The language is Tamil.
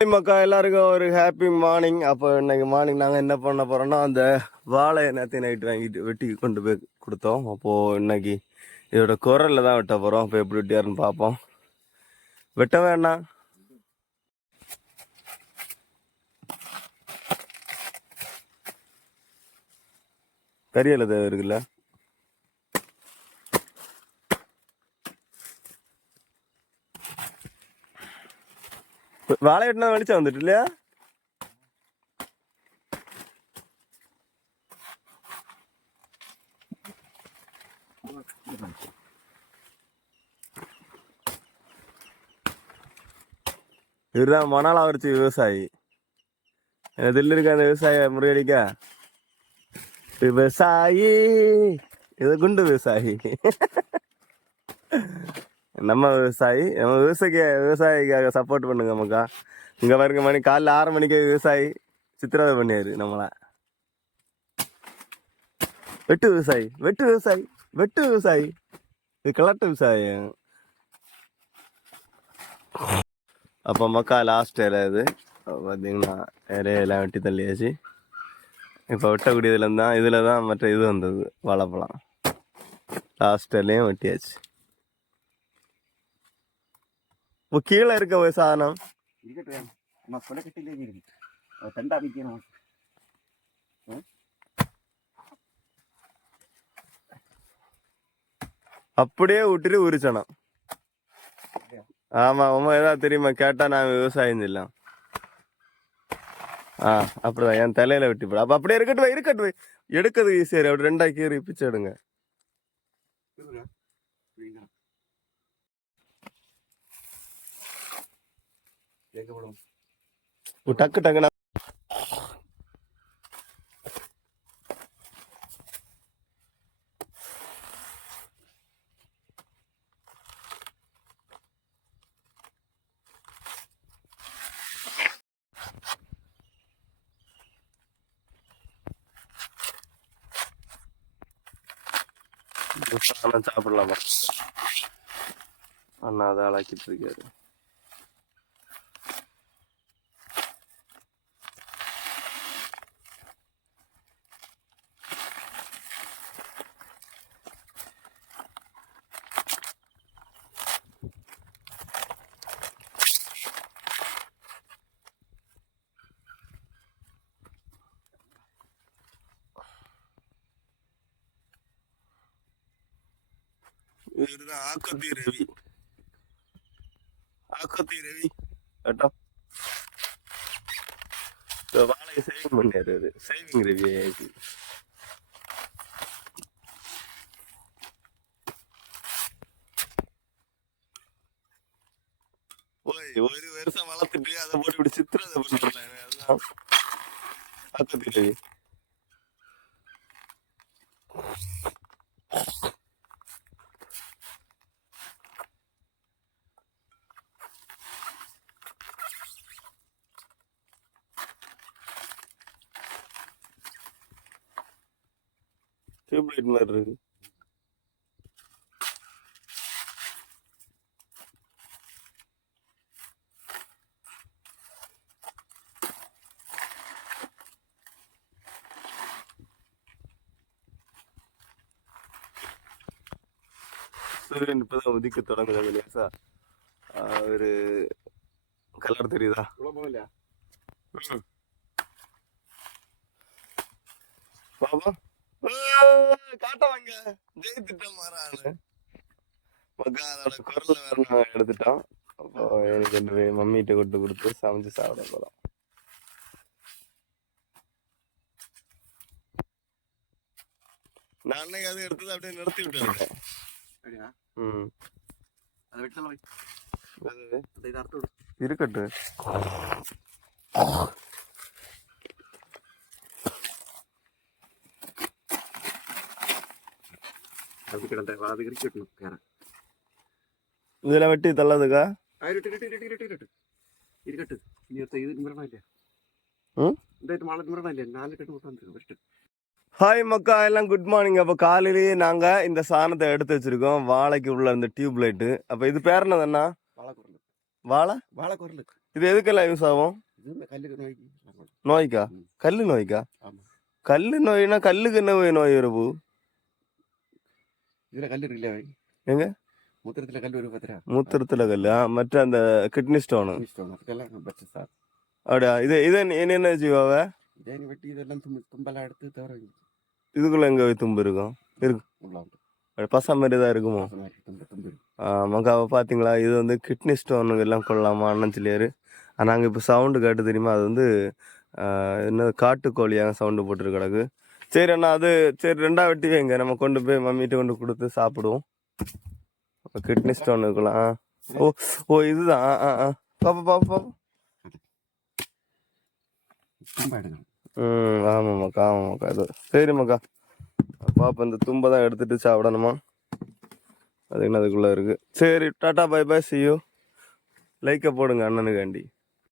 மக்கா எல்லாருக்கும் ஒரு ஹாப்பி மார்னிங் அப்போ இன்னைக்கு மார்னிங் நாங்கள் என்ன பண்ண போகிறோன்னா அந்த வாழை நேற்று நைட் வாங்கிட்டு வெட்டி கொண்டு போய் கொடுத்தோம். அப்போது இன்னைக்கு இதோட குரலில் தான் வெட்ட போகிறோம் அப்போ எப்படி வெட்டியாருன்னு பார்ப்போம். வெட்ட வேண்டாம். கரியல தேவை இருக்குல்ல? வாழை வெட்டினா வெளிச்சம் வந்துட்டு இல்லையா? இவர்தான் மணாலாவரிச்சி விவசாயி. இதில் இருக்க அந்த விவசாய முறியடிக்க. விவசாயி. இது குண்டு விவசாயி. நம்ம விவசாயி நம்ம விவசாயிக்க விவசாயிக்காக சப்போர்ட் பண்ணுங்க மக்கா. இங்கே பாருங்க மணி காலைல ஆறு மணிக்கு விவசாயி சித்திரவதை பண்ணியாரு நம்மளை. வெட்டு விவசாயி வெட்டு விவசாயி வெட்டு விவசாயி. இது கிளட்டு விவசாயம் அப்போ மக்கா லாஸ்ட் இலை இது. பார்த்தீங்கன்னா இலையெல்லாம் வெட்டி தள்ளியாச்சு. இப்போ வெட்டக்கூடியதுலேருந்து தான் இதில் தான் மற்ற இது வந்தது வாழைப்பழம். லாஸ்ட் இலையும் வெட்டியாச்சு. இப்போ கீழே இருக்க சாதனம். விற்கணும் அப்படியே விட்டுட்டு உரிச்சணும். ஆமா உமா ஏதாவது தெரியுமா? கேட்டா நான் விவசாயம் செய்யலாம் ஆ அப்படிதான். என் தலையில வெட்டி போட. அப்ப அப்படியே இருக்கட்டும் இருக்கட்டும். எடுக்கிறது ஈஸியா அப்படி ரெண்டா கீறி பிச்சு எடுங்க. கேட்கப்படும் டக்கு டக்குனா சாப்பிடலாமா அண்ணா அதை அழக்கிட்டு இருக்காரு இவருதான் ஆக்கத்தி ரவி ஆக்கத்தி ரவி. கேட்டா இந்த வாழையை சேவிங் பண்ணியாரு அது சேவிங் ரவி ஆயிடுச்சு ஓய் ஒரு வருஷம் வளர்த்துட்டு அதை போட்டு இப்படி சித்திரதை பண்றேன் அதுதான். ஆக்கத்தி ரவி டியூப்லைட் மாதிரி இருக்கு சூரியன் இப்பதான் உதிக்க தொடங்குது லேசா ஆஹ் ஒரு கலர் தெரியுதா குழப்பம் இல்லையா பாபா காட்டவாங்க. ஜெயித்துட்டோம் மாறான்னு மக்கா அதோட குரல்ல வேற நான் எடுத்துட்டோம். அப்போ எனக்கு ரெண்டு பேர் மம்மிகிட்ட கொண்டு கொடுத்து சமைச்சு சாப்பிட போறோம். நான் அன்னைக்கு அது எடுத்தது அப்படியே நிறுத்தி விட்டுருக்கேன் அப்படியா? ம். அதை வெட்டலாம் வை அது அதை இதை அறுத்து விடு இருக்கட்டும் அப்படி கிடந்த அது இறுக்கி விட்டணும் கேரன் இதுல வெட்டி தள்ளதுக்கா ஹாய் மக்கா எல்லாம் குட் மார்னிங் அப்போ காலையிலேயே நாங்க இந்த சாணத்தை எடுத்து வச்சிருக்கோம் வாழைக்கு உள்ள இந்த டியூப் லைட்டு அப்போ இது பேர் என்னதுண்ணா வாழை வாழை குரல் இது எதுக்கெல்லாம் யூஸ் ஆகும் நோய்க்கு ஆமா. நோய்க்கா கல்லு நோய்னா கல்லுக்கு என்ன நோய் வருது இதுல கல்லு இருக்குல்ல எங்க? மூத்திரத்துல கல்லு இருக்கு பாத்திரா மூத்திரத்துல கல்லு ஆ, மற்ற அந்த கிட்னி ஸ்டோனு அதுக்கெல்லாம் பெஸ்ட் சார். அப்படியா? இது இது என்ன- செய்வாவ தேனி வெட்டி இதெல்லாம் தும்பு தும்பெல்லாம் எடுத்து தவிர இதுக்குள்ள எங்க தும்பு இருக்கும்? அது பசா மாதிரி தான் இருக்குமோ. மகாவை பார்த்தீங்களா இது வந்து கிட்னி ஸ்டோனு எல்லாம் கொள்ளலாமா அண்ணன் சொல்லியாரு. நாங்கள் இப்போ சவுண்டு கேட்டு தெரியுமா? அது வந்து என்ன காட்டுக்கோழியாக சவுண்டு போட்டு கிடக்கு. சரி அண்ணா அது சரி ரெண்டா வெட்டி வைங்க. நம்ம கொண்டு போய் மம்மிட்ட கொண்டு கொடுத்து சாப்பிடுவோம். கிட்னி ஸ்டோன் இருக்கலாம். ஓ ஓ இதுதான். ஆ ஆ பாப்பா பாப்பா பாப்பா. ம் ஆமாம்மாக்கா ஆமாம்மாக்கா. இது சரிம்மாக்கா. பாப்பா இந்த தும்பை தான் எடுத்துட்டு சாப்பிடணுமா? அது என்ன அதுக்குள்ளே இருக்குது சரி tata bye bye see you. லைக்கை போடுங்க அண்ணனுக்காண்டி.